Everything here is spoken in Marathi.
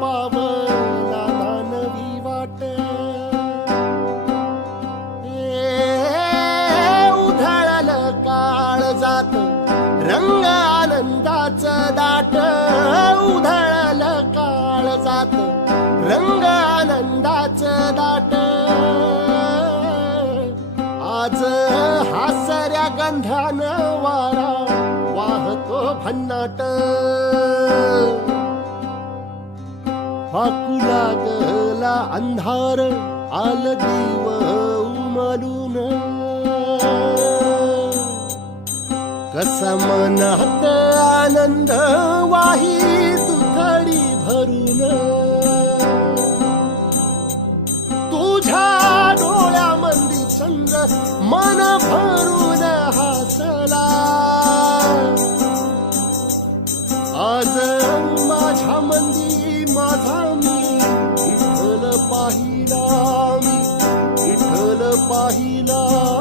पावला मानवी वाट. उधळलं काळजात रंग आनंदाचं दाट. उधळलं काळजात रंग आनंदाचं दाट. आज हासऱ्या गंधानं वारा वाहतो भन्नाट. फाकू लागला अंधार आल दिव उमलून. कसा मनात आनंद वाही तुथडी भरून. तुझ्या डोळ्यामंदी चंद्र मन भरून हसला. आज माझ्या मंदी माझा मी विठ्ठल पाहिला. मी विठ्ठल पाहिला.